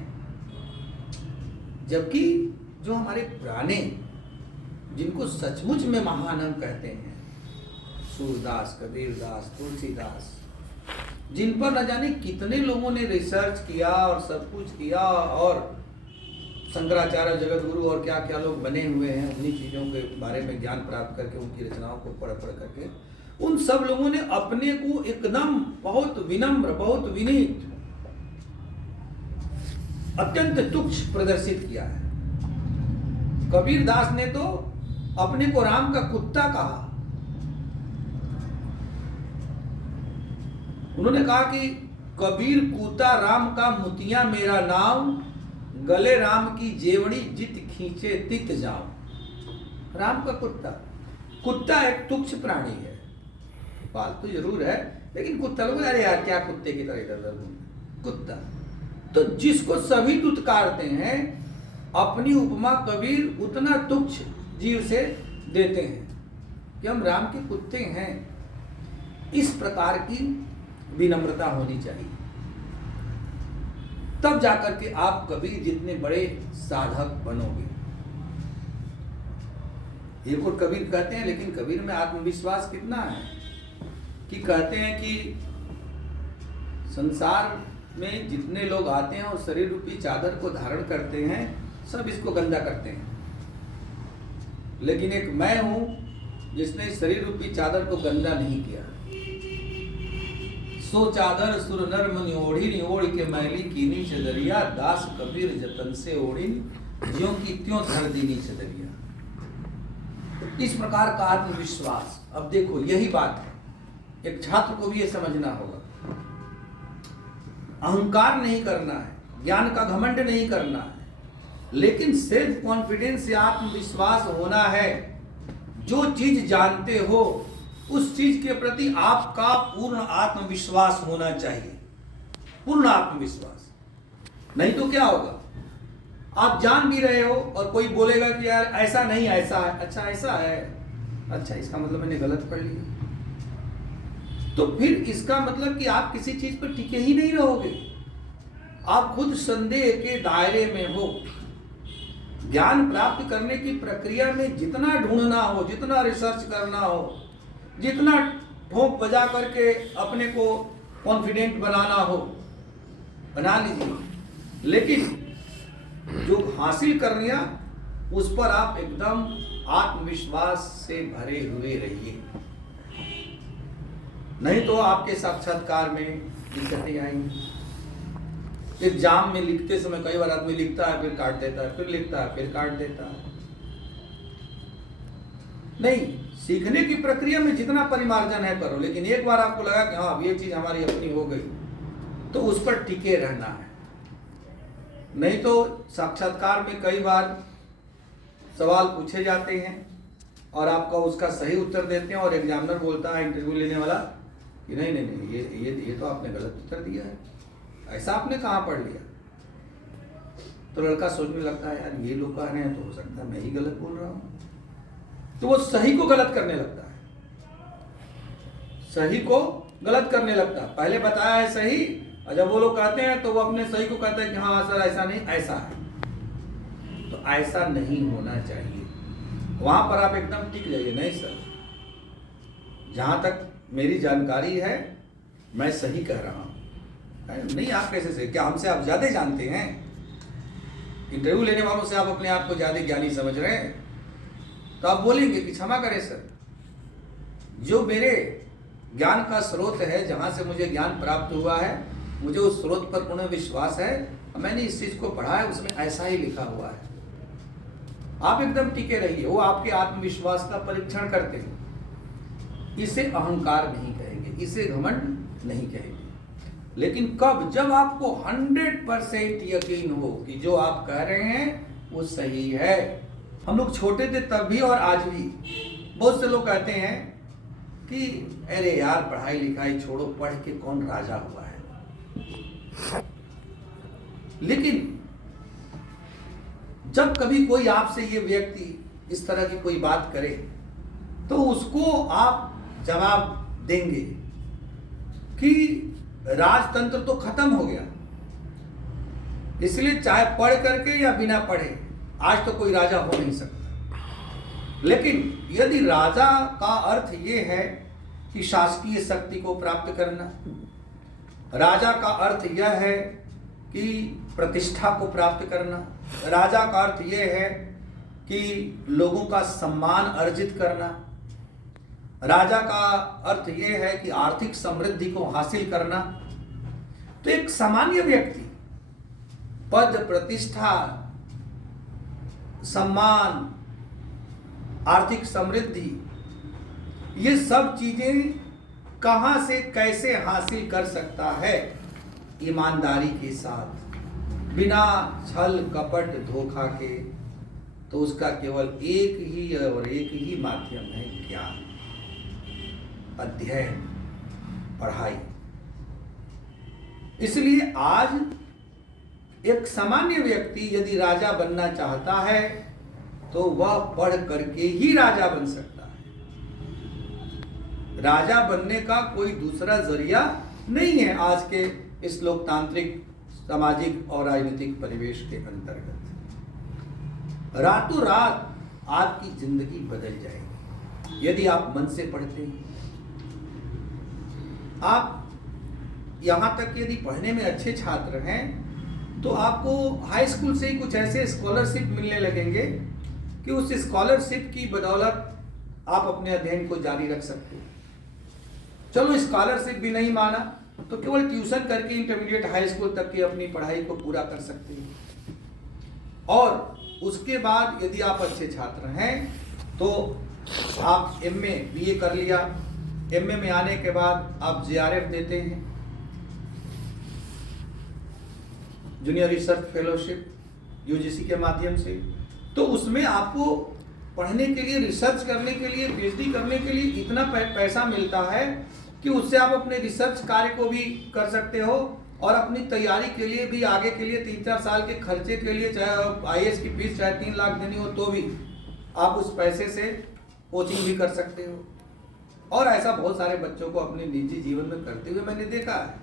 जबकि जो हमारे पुराने, जिनको सचमुच में महान हम कहते हैं, सूरदास, कबीरदास, तुलसीदास, जिन पर न जाने कितने लोगों ने रिसर्च किया और सब कुछ किया, और शंकराचार्य, जगत गुरु और क्या क्या लोग बने हुए हैं, उन्हीं चीज़ों के बारे में ज्ञान प्राप्त करके, उनकी रचनाओं को पढ़ करके, उन सब लोगों ने अपने को एकदम बहुत विनम्र, बहुत विनीत, अत्यंत तुच्छ प्रदर्शित किया है। कबीरदास ने तो अपने को राम का कुत्ता कहा। उन्होंने कहा कि कबीर कूता राम का मुतिया मेरा नाम, गले राम की जेवड़ी जित खींचे तित जाओ। राम का कुत्ता, कुत्ता एक तुच्छ प्राणी है, पालतू जरूर है, लेकिन कुत्ता लोग अरे यार क्या कुत्ते की तरह इधर कुत्ता। तो जिसको सभी दुत्कारते हैं, अपनी उपमा कबीर उतना तुच्छ जीव से देते हैं कि हम राम के कुत्ते हैं। इस प्रकार की विनम्रता होनी चाहिए, तब जाकर के आप कबीर जितने बड़े साधक बनोगे। एक और कबीर कहते हैं, लेकिन कबीर में आत्मविश्वास कितना है कि कहते हैं कि संसार में जितने लोग आते हैं और शरीर रूपी चादर को धारण करते हैं, सब इसको गंदा करते हैं, लेकिन एक मैं हूं जिसने शरीर रूपी चादर को गंदा नहीं किया। सो चादर सुर नर मनि ओढ़ी, ओढ़ के मैली कीनी चदरिया, दास कबीर जतन से ओढ़ी, ज्यों की त्यों धर दीनी चदरिया। इस प्रकार का आत्मविश्वास। अब देखो यही बात है, एक छात्र को भी ये समझना होगा, अहंकार नहीं करना है, ज्ञान का घमंड नहीं करना है, लेकिन सेल्फ कॉन्फिडेंस या आत्मविश्वास होना है। जो चीज जानते हो उस चीज के प्रति आपका पूर्ण आत्मविश्वास होना चाहिए, पूर्ण आत्मविश्वास। नहीं तो क्या होगा, आप जान भी रहे हो और कोई बोलेगा कि यार ऐसा नहीं ऐसा है, अच्छा ऐसा है, अच्छा इसका मतलब मैंने गलत पढ़ लिया, तो फिर इसका मतलब कि आप किसी चीज पर टिके ही नहीं रहोगे, आप खुद संदेह के दायरे में हो। ज्ञान प्राप्त करने की प्रक्रिया में जितना ढूंढना हो, जितना रिसर्च करना हो, जितना ठोक बजा करके अपने को कॉन्फिडेंट बनाना हो, बना लीजिए, लेकिन जो हासिल कर लिया उस पर आप एकदम आत्मविश्वास से भरे हुए रहिए, नहीं तो आपके साक्षात्कार में दिक्कतें आएंगी। एग्जाम में लिखते समय कई बार आदमी लिखता है, फिर काट देता है, फिर लिखता है, फिर काट देता है। नहीं, सीखने की प्रक्रिया में जितना परिमार्जन है करो, लेकिन एक बार आपको लगा कि हाँ ये चीज हमारी अपनी हो गई, तो उस पर टिके रहना है। नहीं तो साक्षात्कार में कई बार सवाल पूछे जाते हैं और आपका उसका सही उत्तर देते हैं और एग्जामिनर बोलता है, इंटरव्यू लेने वाला, कि नहीं नहीं नहीं ये तो आपने गलत उत्तर दिया है, ऐसा आपने कहाँ पढ़ लिया। तो लड़का सोचने लगता है यार ये लोग कह रहे हैं तो हो सकता है मैं ही गलत बोल रहा हूँ, तो वो सही को गलत करने लगता है, सही को गलत करने लगता है। पहले बताया है सही, और जब वो लोग कहते हैं तो वो अपने सही को कहते हैं कि हाँ सर ऐसा नहीं ऐसा है। तो ऐसा नहीं होना चाहिए, वहां पर आप एकदम टिक जाइए, नहीं सर जहां तक मेरी जानकारी है मैं सही कह रहा हूं। नहीं, आप कैसे सही, क्या हमसे आप ज्यादा जानते हैं? इंटरव्यू लेने वालों से आप अपने आप को ज्यादा ज्ञानी समझ रहे हैं? तो आप बोलेंगे कि क्षमा करें सर, जो मेरे ज्ञान का स्रोत है, जहां से मुझे ज्ञान प्राप्त हुआ है, मुझे उस स्रोत पर पूर्ण विश्वास है, मैंने इस चीज को पढ़ा है, उसमें ऐसा ही लिखा हुआ है। आप एकदम टिके रहिए, वो आपके आत्मविश्वास का परीक्षण करते हैं। इसे अहंकार नहीं कहेंगे, इसे घमंड नहीं कहेंगे, लेकिन कब, जब आपको 100% यकीन हो कि जो आप कह रहे हैं वो सही है। हम लोग छोटे थे तब भी और आज भी बहुत से लोग कहते हैं कि अरे यार पढ़ाई लिखाई छोड़ो, पढ़ के कौन राजा हुआ है। लेकिन जब कभी कोई आपसे ये व्यक्ति इस तरह की कोई बात करे तो उसको आप जवाब देंगे कि राजतंत्र तो खत्म हो गया, इसलिए चाहे पढ़ करके या बिना पढ़े आज तो कोई राजा हो नहीं सकता। लेकिन यदि राजा का अर्थ ये है कि शासकीय शक्ति को प्राप्त करना, राजा का अर्थ यह है कि प्रतिष्ठा को प्राप्त करना, राजा का अर्थ यह है कि लोगों का सम्मान अर्जित करना, राजा का अर्थ यह है कि आर्थिक समृद्धि को हासिल करना, तो एक सामान्य व्यक्ति पद, प्रतिष्ठा, सम्मान, आर्थिक समृद्धि, ये सब चीजें कहां से कैसे हासिल कर सकता है? ईमानदारी के साथ, बिना छल कपट धोखा के। तो उसका केवल एक ही और एक ही माध्यम है, ज्ञान, अध्ययन, पढ़ाई। इसलिए आज एक सामान्य व्यक्ति यदि राजा बनना चाहता है तो वह पढ़ करके ही राजा बन सकता है। राजा बनने का कोई दूसरा जरिया नहीं है आज के इस लोकतांत्रिक, सामाजिक और राजनीतिक परिवेश के अंतर्गत। रातों रात आपकी जिंदगी बदल जाएगी यदि आप मन से पढ़ते हैं। आप यहाँ तक यदि पढ़ने में अच्छे छात्र हैं तो आपको हाई स्कूल से ही कुछ ऐसे स्कॉलरशिप मिलने लगेंगे कि उस स्कॉलरशिप की बदौलत आप अपने अध्ययन को जारी रख सकते हैं। चलो स्कॉलरशिप भी नहीं माना तो केवल ट्यूशन करके इंटरमीडिएट हाई स्कूल तक की अपनी पढ़ाई को पूरा कर सकते हैं। और उसके बाद यदि आप अच्छे छात्र हैं तो आप एमए बीए कर लिया, एमए में आने के बाद आप जेआरएफ देते हैं, जूनियर रिसर्च फेलोशिप यूजीसी के माध्यम से। तो उसमें आपको पढ़ने के लिए, रिसर्च करने के लिए, पीएचडी करने के लिए इतना पैसा मिलता है कि उससे आप अपने रिसर्च कार्य को भी कर सकते हो और अपनी तैयारी के लिए भी, आगे के लिए 3-4 साल के खर्चे के लिए, चाहे आईएएस की फीस चाहे 3 लाख देनी हो तो भी आप उस पैसे से कोचिंग भी कर सकते हो। और ऐसा बहुत सारे बच्चों को अपने निजी जीवन में करते हुए मैंने देखा है।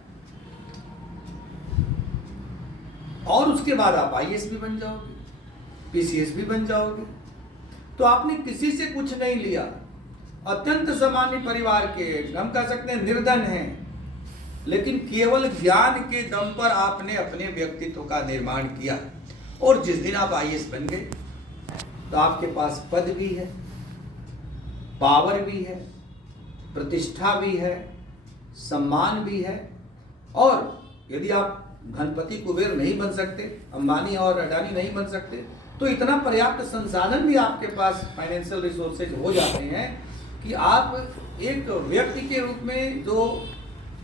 और उसके बाद आप आईएएस भी बन जाओगे, पीसीएस भी बन जाओगे। तो आपने किसी से कुछ नहीं लिया, अत्यंत सामान्य परिवार के, हम कह सकते हैं निर्धन हैं, लेकिन केवल ज्ञान के दम पर आपने अपने व्यक्तित्व का निर्माण किया। और जिस दिन आप आईएएस बन गए तो आपके पास पद भी है, पावर भी है, प्रतिष्ठा भी है, सम्मान भी है। और यदि आप धनपति कुबेर नहीं बन सकते, अंबानी और अडानी नहीं बन सकते, तो इतना पर्याप्त संसाधन भी आपके पास, फाइनेंशियल रिसोर्सेज हो जाते हैं कि आप एक व्यक्ति के रूप में जो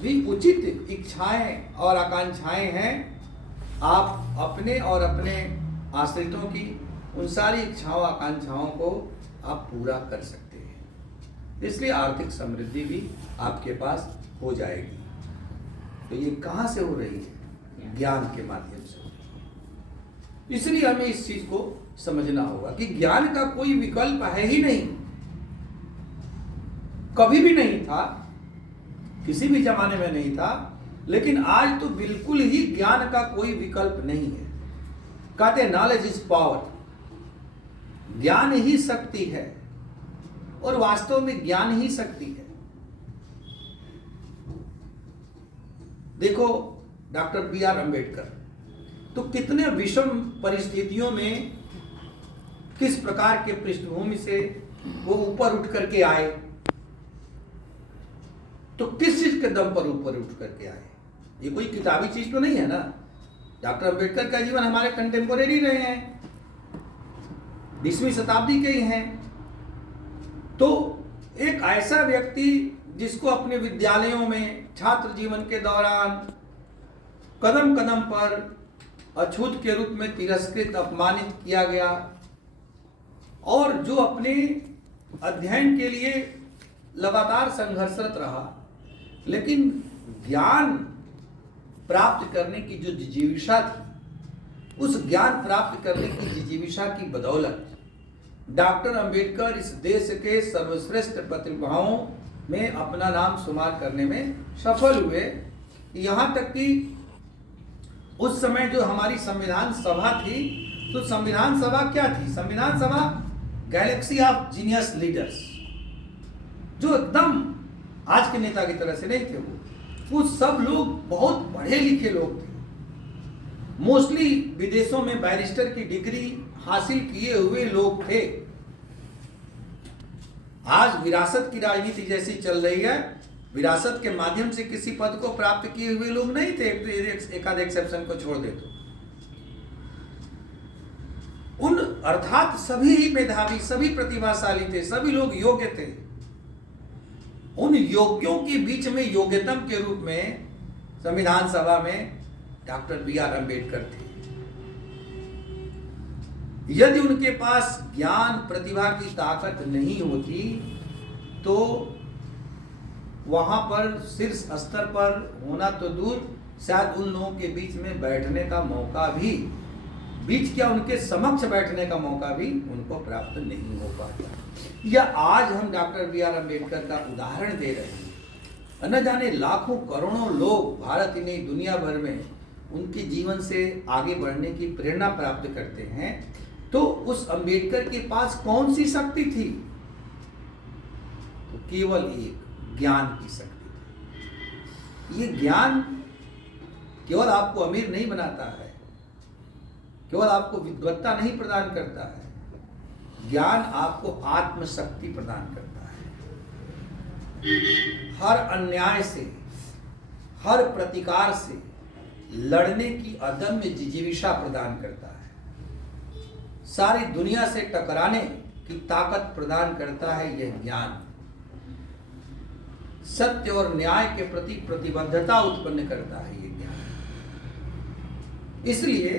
भी उचित इच्छाएं और आकांक्षाएं हैं, आप अपने और अपने आश्रितों की उन सारी इच्छाओं आकांक्षाओं को आप पूरा कर सकते हैं। इसलिए आर्थिक समृद्धि भी आपके पास हो जाएगी। तो ये कहाँ से हो रही है? ज्ञान के माध्यम से। इसलिए हमें इस चीज को समझना होगा कि ज्ञान का कोई विकल्प है ही नहीं, कभी भी नहीं था, किसी भी जमाने में नहीं था, लेकिन आज तो बिल्कुल ही ज्ञान का कोई विकल्प नहीं है। कहते हैं नॉलेज इज पावर, ज्ञान ही शक्ति है। और वास्तव में ज्ञान ही शक्ति है। देखो डॉक्टर बी.आर. अम्बेडकर तो कितने विषम परिस्थितियों में, किस प्रकार के पृष्ठभूमि से वो ऊपर उठ करके आए, तो किस चीज के दम पर ऊपर उठ करके आए? ये कोई किताबी चीज तो नहीं है ना। डॉक्टर अम्बेडकर का जीवन हमारे कंटेम्पोरेरी रहे हैं, 20वीं शताब्दी के ही हैं। तो एक ऐसा व्यक्ति जिसको अपने विद्यालयों में छात्र जीवन के दौरान कदम कदम पर अछूत के रूप में तिरस्कृत, अपमानित किया गया, और जो अपने अध्ययन के लिए लगातार संघर्षरत रहा, लेकिन ज्ञान प्राप्त करने की जो जिजीविषा थी, उस ज्ञान प्राप्त करने की जिजीविषा की बदौलत डॉक्टर अंबेडकर इस देश के सर्वश्रेष्ठ प्रतिभाओं में अपना नाम शुमार करने में सफल हुए। यहाँ तक कि उस समय जो हमारी संविधान सभा थी, तो संविधान सभा क्या थी? संविधान सभा गैलेक्सी ऑफ जीनियस लीडर्स, जो एकदम आज के नेता की तरह से नहीं थे। वो सब लोग बहुत पढ़े लिखे लोग थे, मोस्टली विदेशों में बैरिस्टर की डिग्री हासिल किए हुए लोग थे। आज विरासत की राजनीति जैसी चल रही है, विरासत के माध्यम से किसी पद को प्राप्त किए हुए लोग नहीं थे, एक आध एक्सेप्शन को छोड़ दे तो। उन अर्थात सभी ही मेधावी, सभी प्रतिभाशाली थे, सभी लोग योग्य थे। उन योग्यों के बीच में योग्यतम के रूप में संविधान सभा में डॉक्टर बी.आर. अम्बेडकर थे। यदि उनके पास ज्ञान प्रतिभा की ताकत नहीं होती तो वहां पर शीर्ष स्तर पर होना तो दूर, शायद उन लोगों के बीच में बैठने का मौका भी, बीच क्या उनके समक्ष बैठने का मौका भी उनको प्राप्त नहीं हो पाता। या आज हम डॉक्टर बी.आर. अम्बेडकर का उदाहरण दे रहे हैं। न जाने लाखों करोड़ों लोग भारत ही नहीं दुनिया भर में उनके जीवन से आगे बढ़ने की प्रेरणा प्राप्त करते हैं। तो उस अंबेडकर के पास कौन सी शक्ति थी? तो केवल एक ज्ञान की शक्ति थी। ये ज्ञान केवल आपको अमीर नहीं बनाता है, केवल आपको विद्वत्ता नहीं प्रदान करता है, ज्ञान आपको आत्मशक्ति प्रदान करता है। हर अन्याय से, हर प्रतिकार से लड़ने की अदम्य जिजीविषा प्रदान करता है। सारी दुनिया से टकराने की ताकत प्रदान करता है यह ज्ञान। सत्य और न्याय के प्रति प्रतिबद्धता उत्पन्न करता है यह ज्ञान। इसलिए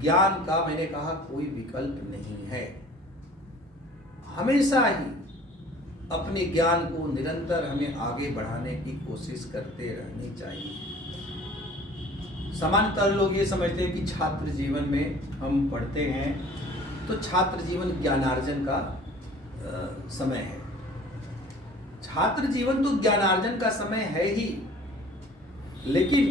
ज्ञान का मैंने कहा कोई विकल्प नहीं है। हमेशा ही अपने ज्ञान को निरंतर हमें आगे बढ़ाने की कोशिश करते रहनी चाहिए। सामान्यतः लोग ये समझते हैं कि छात्र जीवन में हम पढ़ते हैं तो छात्र जीवन ज्ञानार्जन का समय है। छात्र जीवन तो ज्ञानार्जन का समय है ही, लेकिन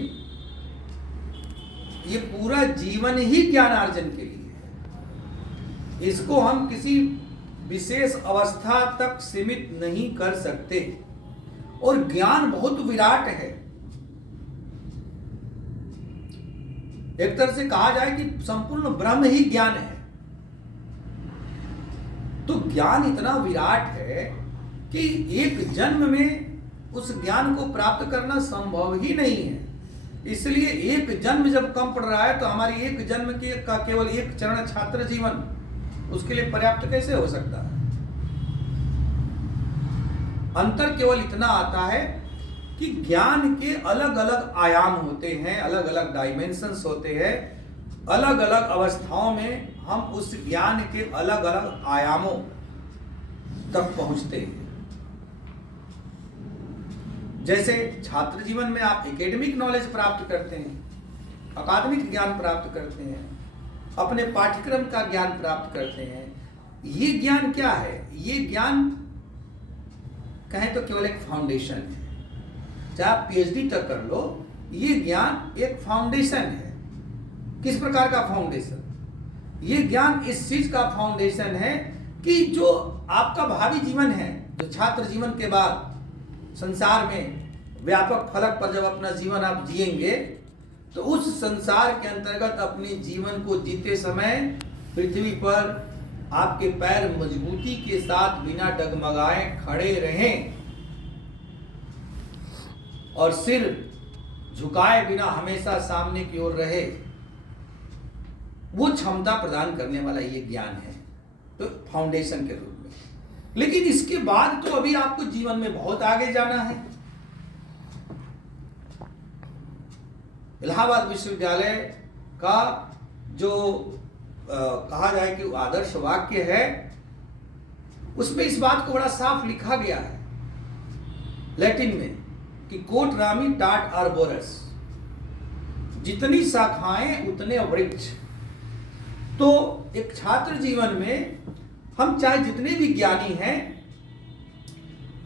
ये पूरा जीवन ही ज्ञानार्जन के लिए है। इसको हम किसी विशेष अवस्था तक सीमित नहीं कर सकते। और ज्ञान बहुत विराट है। एक तरह से कहा जाए कि संपूर्ण ब्रह्म ही ज्ञान है। तो ज्ञान इतना विराट है कि एक जन्म में उस ज्ञान को प्राप्त करना संभव ही नहीं है। इसलिए एक जन्म जब कम पड़ रहा है तो हमारी एक जन्म का केवल एक चरण छात्र जीवन उसके लिए पर्याप्त कैसे हो सकता है? अंतर केवल इतना आता है कि ज्ञान के अलग अलग आयाम होते हैं, अलग अलग डायमेंशंस होते हैं। अलग अलग अवस्थाओं में हम उस ज्ञान के अलग अलग आयामों तक पहुंचते हैं। जैसे छात्र जीवन में आप एकेडमिक नॉलेज प्राप्त करते हैं, अकादमिक ज्ञान प्राप्त करते हैं, अपने पाठ्यक्रम का ज्ञान प्राप्त करते हैं। ये ज्ञान क्या है? ये ज्ञान कहें तो केवल एक फाउंडेशन है। चाहे आप पीएचडी तक कर लो, ये ज्ञान एक फाउंडेशन है। किस प्रकार का फाउंडेशन? ये ज्ञान इस चीज का फाउंडेशन है कि जो आपका भावी जीवन है, जो छात्र जीवन के बाद संसार में व्यापक फलक पर जब अपना जीवन आप जिएंगे तो उस संसार के अंतर्गत अपने जीवन को जीते समय पृथ्वी पर आपके पैर मजबूती के साथ बिना डगमगाए खड़े रहें और सिर झुकाए बिना हमेशा सामने की ओर रहे, वो क्षमता प्रदान करने वाला ये ज्ञान है, तो फाउंडेशन के रूप में। लेकिन इसके बाद तो अभी आपको जीवन में बहुत आगे जाना है। इलाहाबाद विश्वविद्यालय का जो कहा जाए कि आदर्श वाक्य है, उसमें इस बात को बड़ा साफ लिखा गया है लैटिन में कि कोट रामी टाट आर्बोरस, जितनी शाखाएं उतने वृक्ष। तो एक छात्र जीवन में हम चाहे जितने भी ज्ञानी हैं,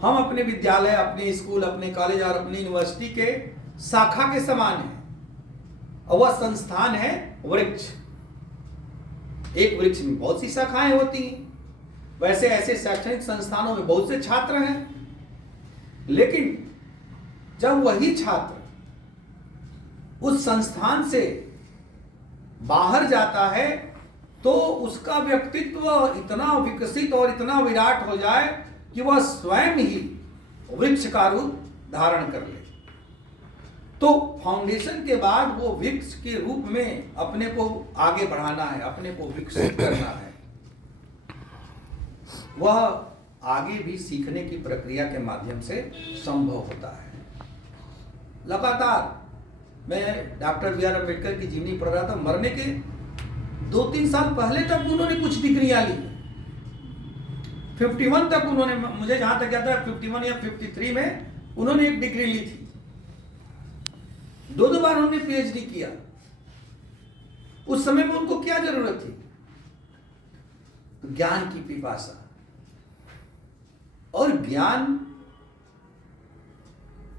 हम अपने विद्यालय, अपने स्कूल, अपने कॉलेज और अपनी यूनिवर्सिटी के शाखा के समान हैं और वह संस्थान है वृक्ष। एक वृक्ष में बहुत सी शाखाएं होती हैं। वैसे ऐसे शैक्षणिक संस्थानों में बहुत से छात्र हैं, लेकिन जब वही छात्र उस संस्थान से बाहर जाता है तो उसका व्यक्तित्व इतना विकसित और इतना विराट हो जाए कि वह स्वयं ही वृक्ष का रूप धारण कर ले। तो फाउंडेशन के बाद वो वृक्ष के रूप में अपने को आगे बढ़ाना है, अपने को विकसित करना है। वह आगे भी सीखने की प्रक्रिया के माध्यम से संभव होता है। लगातार मैं डॉक्टर बी आर अम्बेडकर की जीवनी पढ़ रहा था। मरने के 2-3 साल पहले तक उन्होंने कुछ डिग्रियां ली। 51 तक उन्होंने, मुझे जहां तक याद है 51 या 53 में उन्होंने एक डिग्री ली थी। 2 बार उन्होंने पीएचडी किया। उस समय में उनको क्या जरूरत थी? तो ज्ञान की पिपासा। और ज्ञान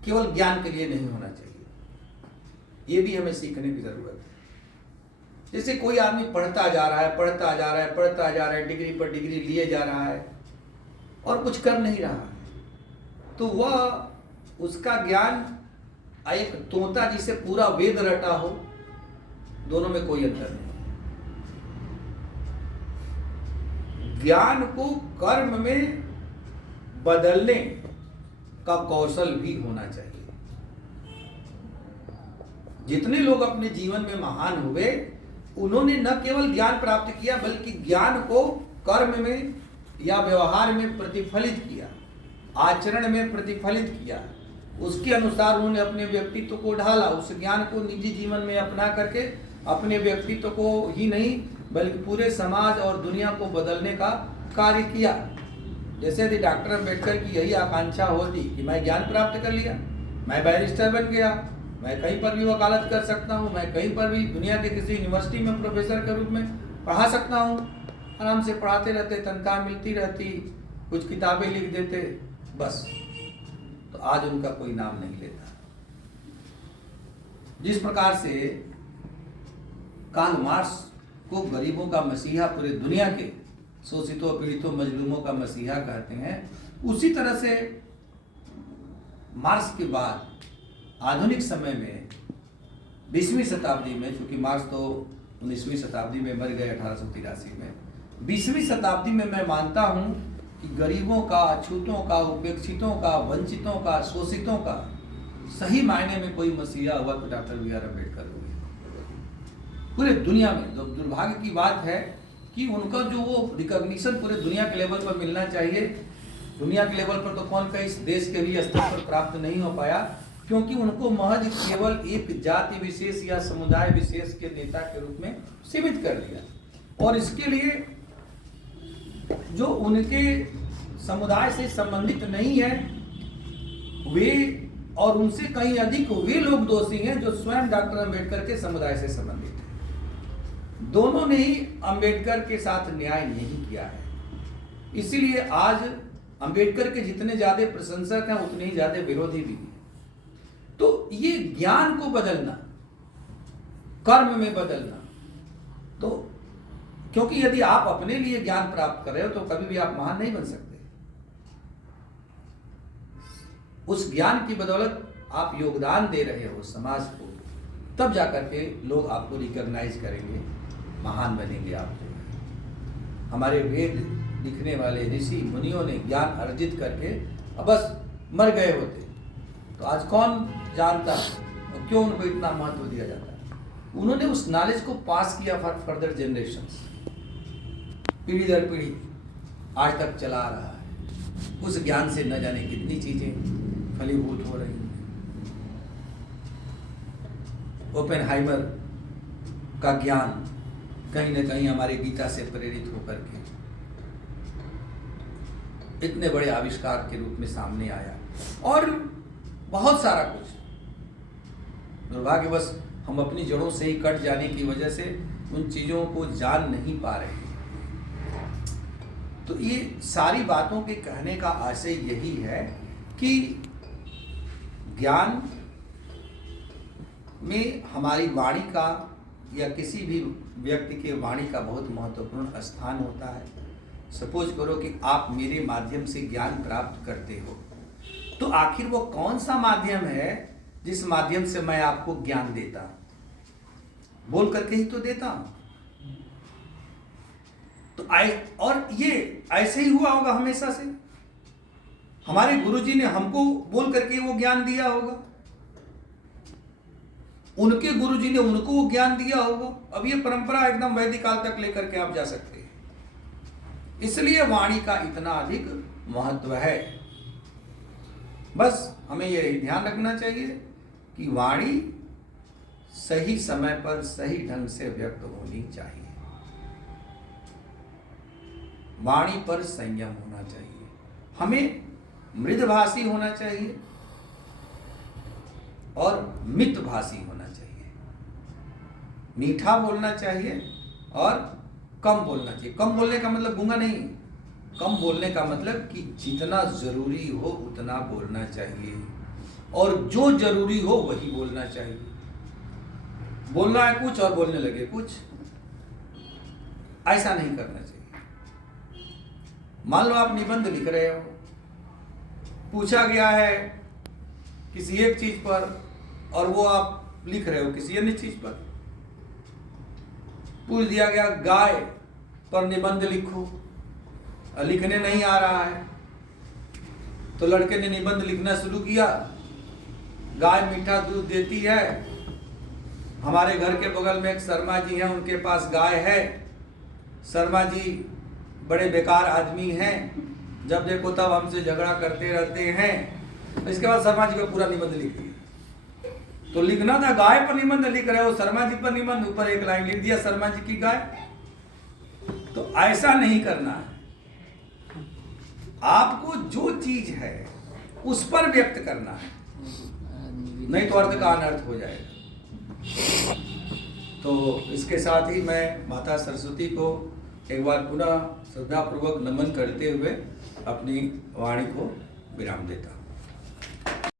केवल ज्ञान के लिए नहीं होना चाहिए, यह भी हमें सीखने की जरूरत है। जैसे कोई आदमी पढ़ता जा रहा है, पढ़ता जा रहा है, पढ़ता जा रहा है, डिग्री पर डिग्री लिए जा रहा है और कुछ कर नहीं रहा है, तो वह उसका ज्ञान एक तोता जिसे पूरा वेद रटा हो, दोनों में कोई अंतर नहीं। ज्ञान को कर्म में बदलने का कौशल भी होना चाहिए। जितने लोग अपने जीवन में महान हुए, उन्होंने न केवल ज्ञान प्राप्त किया बल्कि ज्ञान को कर्म में या व्यवहार में प्रतिफलित किया, आचरण में प्रतिफलित किया, उसके अनुसार उन्होंने अपने व्यक्तित्व को ढाला, उस ज्ञान को निजी जीवन में अपना करके अपने व्यक्तित्व को ही नहीं बल्कि पूरे समाज और दुनिया को बदलने का कार्य किया। जैसे यदि डॉक्टर अम्बेडकर की यही आकांक्षा होती कि मैं ज्ञान प्राप्त कर लिया, मैं बैरिस्टर बन गया, मैं कहीं पर भी वकालत कर सकता हूँ, मैं कहीं पर भी दुनिया के किसी यूनिवर्सिटी में प्रोफेसर के रूप में पढ़ा सकता हूँ, आराम से पढ़ाते रहते, तनख्वाह मिलती रहती, कुछ किताबें लिख देते, बस, तो आज उनका कोई नाम नहीं लेता। जिस प्रकार से कार्ल मार्क्स को गरीबों का मसीहा, पूरे दुनिया के शोषितों पीड़ितों मजलूमों का मसीहा कहते हैं, उसी तरह से मार्क्स के बाद आधुनिक समय में 20वीं शताब्दी में, चूंकि मार्क्स तो 19वीं शताब्दी में मर गए 1883 में, 20वीं शताब्दी में मैं मानता हूं कि गरीबों का, अछूतों का, उपेक्षितों का, वंचितों का, शोषितों का सही मायने में कोई मसीहा हुआ तो डॉक्टर बी.आर. अम्बेडकर हुए। पूरे दुनिया में जो दुर्भाग्य की बात है कि उनका जो वो रिकॉग्निशन पूरे दुनिया के लेवल पर मिलना चाहिए, दुनिया के लेवल पर तो कौन का इस देश के भी स्तर पर प्राप्त नहीं हो पाया, क्योंकि उनको महज केवल एक जाति विशेष या समुदाय विशेष के नेता के रूप में सीमित कर दिया। और इसके लिए जो उनके समुदाय से संबंधित नहीं है वे, और उनसे कहीं अधिक वे लोग दोषी हैं जो स्वयं डॉक्टर अम्बेडकर के समुदाय से संबंधित हैं। दोनों ने ही अम्बेडकर के साथ न्याय नहीं किया है। इसीलिए आज अम्बेडकर के जितने ज्यादा प्रशंसक हैं उतने ही ज्यादा विरोधी भी हैं। तो ये ज्ञान को बदलना, कर्म में बदलना, तो क्योंकि यदि आप अपने लिए ज्ञान प्राप्त कर रहे हो तो कभी भी आप महान नहीं बन सकते। उस ज्ञान की बदौलत आप योगदान दे रहे हो समाज को, तब जाकर के लोग आपको रिकॉग्नाइज करेंगे, महान बनेंगे आप। हमारे वेद लिखने वाले ऋषि मुनियों ने ज्ञान अर्जित करके बस मर गए होते तो आज कौन जानता और क्यों उनको इतना महत्व दिया जाता है। उन्होंने उस नॉलेज को पास किया फॉर फर्दर जनरेशंस, पीढ़ी दर पीढ़ी आज तक चला आ रहा है। उस ज्ञान से न जाने कितनी चीजें फलीभूत हो रही हैं। ओपेनहाइमर का ज्ञान कहीं न कहीं हमारे गीता से प्रेरित होकर के इतने बड़े आविष्कार के रूप में सामने आया, और बहुत सारा कुछ। दुर्भाग्यवश हम अपनी जड़ों से ही कट जाने की वजह से उन चीजों को जान नहीं पा रहे हैं। तो ये सारी बातों के कहने का आशय यही है कि ज्ञान में हमारी वाणी का या किसी भी व्यक्ति के वाणी का बहुत महत्वपूर्ण स्थान होता है। सपोज करो कि आप मेरे माध्यम से ज्ञान प्राप्त करते हो, तो आखिर वो कौन सा माध्यम है जिस माध्यम से मैं आपको ज्ञान देता हूं? बोल करके ही तो देता हूं। तो और ये ऐसे ही हुआ होगा हमेशा से। हमारे गुरुजी ने हमको बोल करके वो ज्ञान दिया होगा, उनके गुरुजी ने उनको वो ज्ञान दिया होगा। अब ये परंपरा एकदम वैदिक काल तक लेकर के आप जा सकते हैं। इसलिए वाणी का इतना अधिक महत्व है। बस हमें यही ध्यान रखना चाहिए कि वाणी सही समय पर सही ढंग से व्यक्त होनी चाहिए। वाणी पर संयम होना चाहिए। हमें मृदभाषी होना चाहिए और मितभाषी होना चाहिए। मीठा बोलना चाहिए और कम बोलना चाहिए। कम बोलने का मतलब गूंगा नहीं, कम बोलने का मतलब कि जितना जरूरी हो उतना बोलना चाहिए और जो जरूरी हो वही बोलना चाहिए। बोलना है कुछ और बोलने लगे कुछ, ऐसा नहीं करना चाहिए। मान लो आप निबंध लिख रहे हो, पूछा गया है किसी एक चीज पर और वो आप लिख रहे हो किसी अन्य चीज पर। पूछ दिया गया गाय पर निबंध लिखो, लिखने नहीं आ रहा है, तो लड़के ने निबंध लिखना शुरू किया। गाय मीठा दूध देती है, हमारे घर के बगल में एक शर्मा जी हैं, उनके पास गाय है। शर्मा जी बड़े बेकार आदमी हैं, जब देखो तब हमसे झगड़ा करते रहते हैं। इसके बाद शर्मा जी का पूरा निबंध लिख दिया। तो लिखना था गाय पर निबंध लिख रहे हो, शर्मा जी पर निबंध, ऊपर एक लाइन लिख दिया शर्मा जी की गाय। तो ऐसा नहीं करना है। आपको जो चीज है उस पर व्यक्त करना है, नहीं तो अर्थ का अनर्थ हो जाएगा। तो इसके साथ ही मैं माता सरस्वती को एक बार पुनः श्रद्धापूर्वक नमन करते हुए अपनी वाणी को विराम देता हूँ।